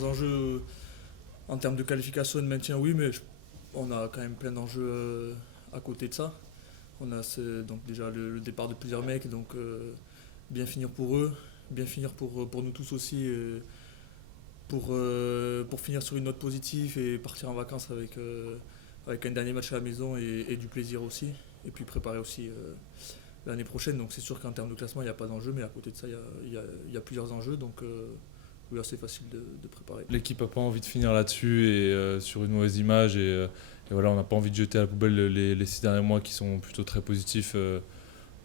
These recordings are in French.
plusieurs enjeux en termes de qualification et de maintien, oui, mais on a quand même plein d'enjeux à côté de ça. On a donc déjà le départ de plusieurs mecs, donc bien finir pour eux, bien finir pour nous tous aussi, pour finir sur une note positive et partir en vacances avec un dernier match à la maison et du plaisir aussi. Et puis préparer aussi l'année prochaine. Donc c'est sûr qu'en termes de classement, il n'y a pas d'enjeu, mais à côté de ça, il y a plusieurs enjeux. Donc oui, assez facile de préparer. L'équipe n'a pas envie de finir là-dessus et sur une mauvaise image. Et voilà, on n'a pas envie de jeter à la poubelle les 6 derniers mois qui sont plutôt très positifs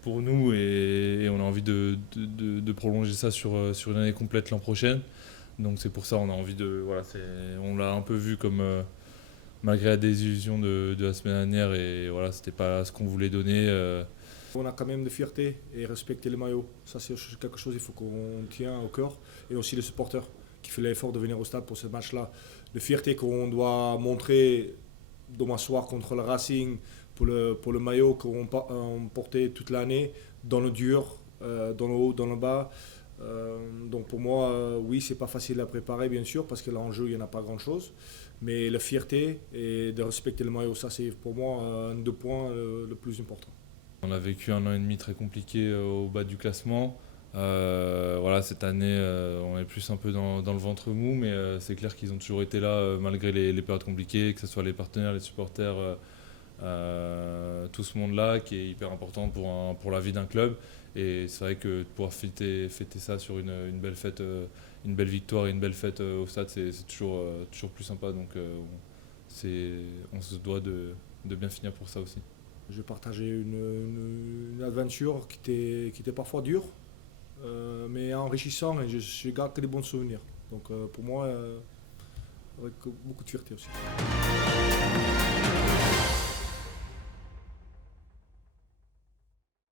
pour nous. Et on a envie de prolonger ça sur une année complète l'an prochain. Donc c'est pour ça on a envie de. Voilà, on l'a un peu vu comme. Malgré la désillusion de la semaine dernière, et voilà, c'était pas ce qu'on voulait donner. On a quand même de fierté et respecter le maillot. Ça, c'est quelque chose il faut qu'on tient au cœur. Et aussi les supporters qui font l'effort de venir au stade pour ce match-là. La fierté qu'on doit montrer demain soir contre le Racing pour le maillot qu'on portait toute l'année, dans le dur, dans le haut, dans le bas. Donc pour moi, oui, c'est pas facile à préparer, bien sûr, parce que l'enjeu, il n'y en a pas grand-chose. Mais la fierté et de respecter le maillot, ça, c'est pour moi un des points le plus important. On a vécu un an et demi très compliqué au bas du classement. Voilà, cette année, on est plus un peu dans le ventre mou, mais c'est clair qu'ils ont toujours été là malgré les périodes compliquées, que ce soit les partenaires, les supporters, tout ce monde-là qui est hyper important pour la vie d'un club. Et c'est vrai que de pouvoir fêter ça sur une belle fête, une belle victoire et une belle fête au stade, c'est toujours plus sympa. Donc on se doit de bien finir pour ça aussi. J'ai partagé une aventure qui était parfois dure, mais enrichissant, et je garde que des bons souvenirs. Donc pour moi, avec beaucoup de fierté aussi.